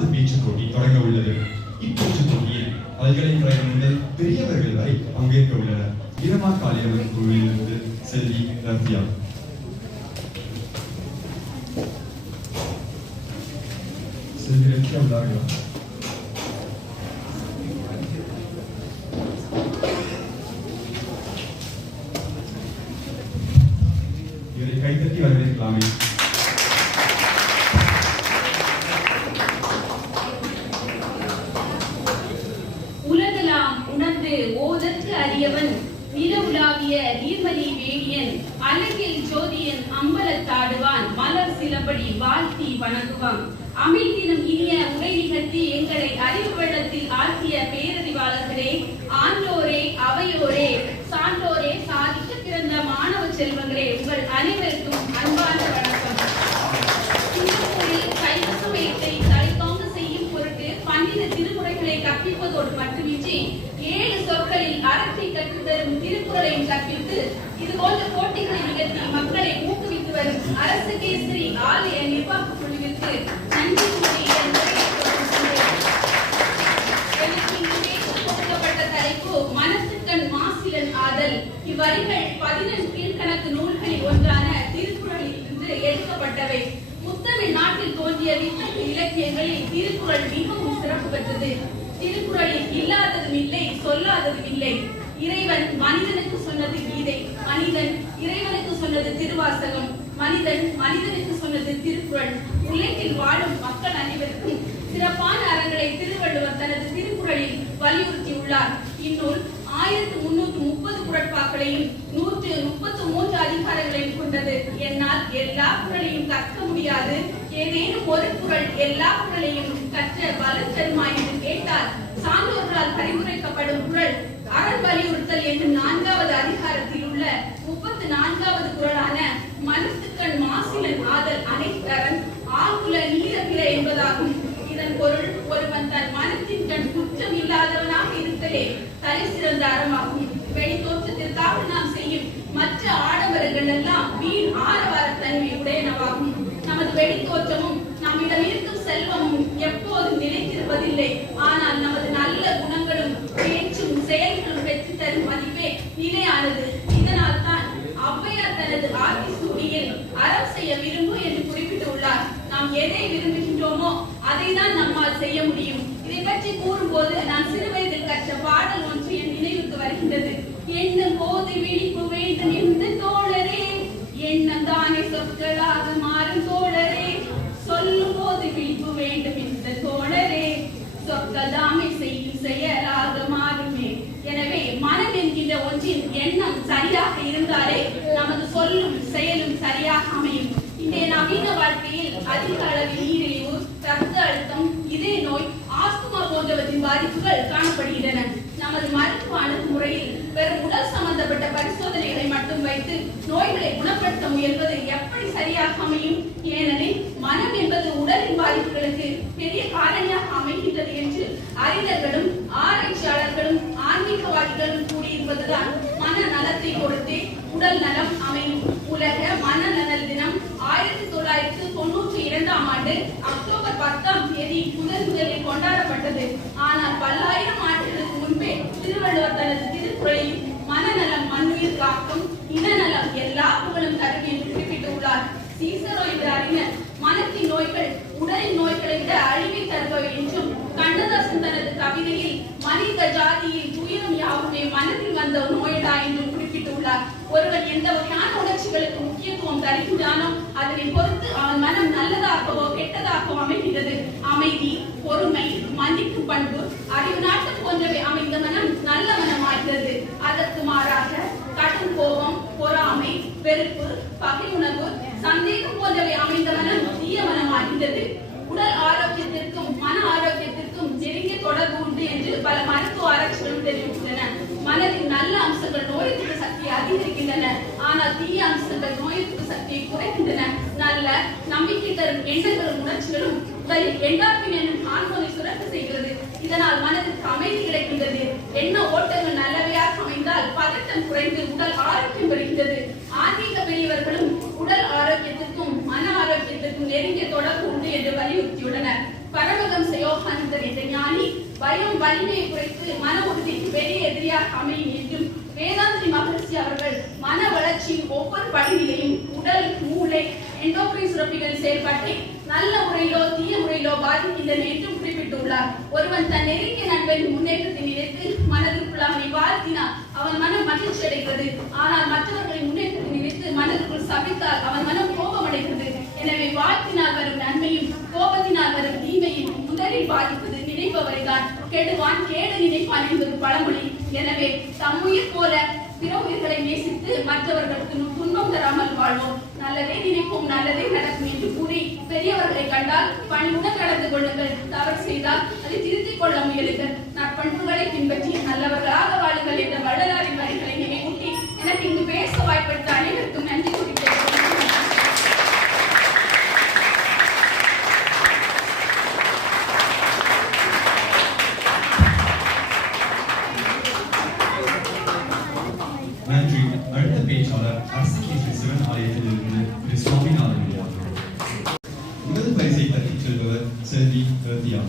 8வது பேச்சுப் போட்டி தொடங்க உள்ளது. இப்பேச்சுப் போட்டியில் பல்கலைக்கழகம் முதல் பெரியவர்கள் வரை பங்கேற்க உள்ளனர். இரமா காளியம்மன் கோவிலிலிருந்து செல்வி ரத்யா. செல்வி ரத்யா உள்ளார்களா? இவரை கைத்தட்டி வரவேற்கலாமே. ஓதற்கு அறியவன் நிலவுலாவிய நீர்மலி வேடியன் அழகில் ஜோதியன் அம்பலத்தாடுவான் மலர் சிலபடி வாழ்த்தி வணங்குவான். அமிழ்தினும் இனிய உரை நிகழ்த்தி எங்களை அறிவு வெள்ளத்தில் ஆக்கிய பேரறிவாளர்களே, ஆண்டோரே, அவையோரே, சான்றோரே, சாதிக்க பிறந்த மாணவ செல்வங்களே, உங்கள் அனைவருக்கும் அன்பான வணக்கம். சிங்கப்பூரில் கைவசமேட்டை தலைத்தோங்க செய்யும் பொருட்டு 12 திருமுறைகளை கற்பிப்பதோடு மட்டுமின்றி 7 சொற்களில் அறத்தை கற்றுத்தரும் திருக்குறளையும் கற்பித்து இதுபோன்ற போட்டிகளை நிகழ்த்தி மக்களை ஊக்குவித்து வரும் அரசு கேசரி ஆலய நிர்வாக குழுவிற்கு நன்றி கூறி கொடுக்கப்பட்ட தலைப்பு மனத்துக்கண் மாசிலன் ஆதல். இவ்வரிகள் 14 கீழ்கணக்கு நூல்களில் ஒன்றான திருக்குறளில் இருந்து எடுக்கப்பட்டவை. முத்தமிழ் நாட்டில் தோன்றிய வித்தகு இலக்கியங்களில் திருக்குறள் மிகவும் சிறப்பு பெற்றது. திருக்குறளில் இல்லாததும் இல்லை, சொல்லாததும் இல்லை. இறைவன் மனிதனுக்கு சொன்னது கீதை, மனிதன் இறைவனுக்கு சொன்னது திருவாசகம், மனிதன் மனிதனுக்கு சொன்னது திருக்குறள். உலகில் வாழும் மக்கள் அனைவருக்கும் சிறப்பான அறங்களை திருவள்ளுவர் தனது திருக்குறளில் வலியுறுத்தியுள்ளார். இந்நூல் 1330 குறட்பாக்களையும் 133 அதிகாரங்களையும் கொண்டது. என்னால் எல்லா குறளையும் கற்க முடியாது, ஏதேனும் ஒரு குறள் எல்லா குறளையும் கற்ற பலன் தருமா என்று கேட்டால், சான்றோர்களால் பரிந்துரைக்கப்படும் குறள் அரண் வலியுறுத்தல் என்னும் 4வது அதிகாரத்தில் உள்ள 34வது குறளான மனத்துக்கண் மாசிலன் ஆதல் அனைத்தரன் ஆகுல நீர பிற என்பதாகும். இதன் பொருள், ஒருவன் தன் மனத்தின் கண் குற்றம் இல்லாதவனாக இருத்தலே தலை சிறந்த அறமாகும். வெளி தோற்றத்திற்காக நாம் செய்யும் மற்ற ஆடம்பரங்கள் எல்லாம் வீண் ஆரவார தன்மை உடையனவாகும். நமது வெளி தோற்றமும் நம்மிடம் இருக்கும் செல்வமும் எப்போதும் நிலைத்திருப்பதில்லை. ஆனால் நமது நல்ல குணங்களும் பேச்சும் செயல்களும் பெற்று தரும் மதிப்பே நிலையானது. இதனால் தான் ஔவையார் தனது ஆத்திசூடியில் அறம் செய்ய விரும்பு என்று குறிப்பிட்டுள்ளார். நாம் எதை விரும்புகின்றோமோ அதை தான் நம்மால் செய்ய முடியும். இதை பற்றி கூறும்போது நான் சிறு வயதில் கற்ற பாடல் ஒன்று என் நினைவுக்கு வருகின்றது. எண்ணும் போது விழிப்பு வேண்டும் எந்த தோழரே, எண்ணம் தானே சொற்களாக மாறும் தோழரே, சொல்லும் போது விழிப்பு வேண்டும் எந்த தோழரே, சொற்கள் தாமே செய்யும் செயலாக மாறுமே. எனவே மனம் என்கின்ற ஒன்றின் எண்ணம் சரியாக இருந்தாலே நமது சொல்லும் செயலும் சரியாக அமையும். இன்றைய நவீன வாழ்க்கையில் அதிக அளவில் நீரிழிவு, ரத்த அழுத்தம், இதய நோய், ஆஸ்துமா போன்றவற்றின் பாதிப்புகள் காணப்படுகின்றன. நமது மருத்துவ அணுகுமுறையில் வெறும் உடல் சம்பந்தப்பட்ட பரிசோதனைகளை மட்டும் வைத்து நோய்களை குணப்படுத்த முயல்வது எப்படி சரியாக அமையும்? ஏனெனில் மனம் என்பது உடலின் பாதிப்புகளுக்கு பெரிய காரணியாக அமைகின்றது என்று அறிஞர்களும் ஆராய்ச்சியாளர்களும் ஆன்மீகவாதிகளும் கூறியிருப்பதுதான் மன நலத்தை பொறுத்தே உடல் நலம் அமையும். உலக மனநல தினம் 1992ஆம் ஆண்டு அக்டோபர் 10ஆம் தேதி முதலில் கொண்டாடப்பட்டது. ஆனால் பல்லாயிரம் ஆண்டுகளுக்கு முன்பே திருவள்ளுவர் தனது திருக்குறளில் மனநலம் மண்ணுயிர் காக்கும், இனநலம் எல்லா புகழும் தரும் என்று குறிப்பிட்டுள்ளார். சீசரோ என்ற அறிஞர் மனத்தின் நோய்கள் உடலின் நோய்களை விட அழிவை தருபவை என்றும், கண்ணதாசன் தனது கவிதையில் மனித ஜாதியில் துயரம் யாவுமே மனத்தில் வந்த நோயடா என்றும் குறிப்பிட்டுள்ளார். ஒருவன் எந்த வகையான உணர்ச்சிகளுக்கு முக்கியத்துவம் தருகின்றானோ அதனை பொறுத்து அவன் மனம் நல்லதாகவோ கெட்டதாகவோ அமைகின்றது. அமைதி, பொறுமை, மன்னிக்கும் பண்பு, அறிவு நாட்டம் போன்றவை அமைந்த மனம் நல்ல மனம் ஆகிறது. அதற்கு மாறாக கடும் கோபம், பொறாமை, வெறுப்பு, பகை உணர்வு, சந்தேகம் போன்றவை அமைந்த மனம் தீய மனம் ஆகின்றது. உடல் ஆரோக்கியத்திற்கும் மன ஆரோக்கியத்திற்கும் நெருங்கிய தொடர்பு உண்டு என்று பல மருத்துவ ஆராய்ச்சிகளும் தெரிவிக்கின்றன. மனதின் நல்ல அம்சங்கள் நோய் எதிர்ப்பு சக்தியை அதிகரிக்கின்றன, ஆனால் தீய அம்சங்கள் நோய் எதிர்ப்பு சக்தியை குறைக்கின்றன. நல்ல நம்பிக்கை தரும் எண்ணங்களும் உணர்ச்சிகளும் உடலில் என்டார்பின் என்னும் ஹார்மோனை சுரக்க செய்கிறது. இதனால் மனதிற்கு அமைதி கிடைக்கின்றது. எண்ண ஓட்டங்கள் நல்லவையாக அமைந்தால் பதட்டம் குறைந்து உடல் ஆரோக்கியம் பெறுகின்றது. ஆன்மீக பெரியவர்களும் உடல் ஆரோக்கியத்திற்கும் மன ஆரோக்கியத்திற்கும் சமூகத்திற்கும் நெருங்கிய தொடர்பு உண்டு என்று வலியுறுத்தியுள்ளனர். பரமஹம்ச யோகானந்தர் என்ற ஞானி பயம் வலிமையை குறைத்து மன உறுதிக்கு பெரிய எதிரியாக அமையும் என்றும், வேதாந்திரி மகரிஷி அவர்கள் மன வளர்ச்சியின் ஒவ்வொரு படிநிலையும் உடல், மூளை, எண்டோக்ரைன் சுரப்பிகளின் செயல்பாட்டை நல்ல முறையிலோ தீய முறையிலோ பாதிக்கின்றன என்றும் குறிப்பிட்டுள்ளார். ஒருவன் தன் நெருங்கிய நண்பரின் முன்னேற்றத்தை நினைத்து மனதிற்குள் அவனை வாழ்த்தினார் அவன் மனம் மகிழ்ச்சி அடைகிறது. ஆனால் மற்றவர்களின் முன்னேற்றத்தை நினைத்து மனதிற்குள் சபித்தால் அவன் மனம் கோபம் அடைகிறது. எனவே வாழ்த்தினால் வரும் நன்மையும் கோபத்தினால் வரும் தீமையும் முதலில் பாதிப்பது நினைப்பவரை தான். கெடுவான் கேடு நினைப்பான் என்பது பழமொழி. எனவே தம்முயிர் போல பிற உயிர்களை நேசித்து மற்றவர்களுக்கு துன்பம் தராமல் வாழ்வோம். நல்லதே நினைப்போம், நல்லதே நடக்கும் என்று கூறி, பெரியவர்களை கண்டால் பணிவுடன் நடந்து கொள்ளுங்கள். தவறு செய்தால் அதை திருத்திக் கொள்ள முயலுங்கள். நற்பண்புகளை பின்பற்றி நல்லவர்களாக வாழுங்கள் என்ற வள்ளலாரின் வரிகளை நினைவூட்டி எனக்கு இங்கு பேச வாய்ப்பளித்த அனைவருக்கும் நன்றி கூறுகிறேன். நன்றி. அடுத்த பேச்சாளர் அரசகேசரி சிவன் ஆலயத்திலிருந்து திரு சுவாமிநாதன் அவர்கள். முதல் பரிசை தட்டிச் செல்பவர் செல்வி ரத்தியா.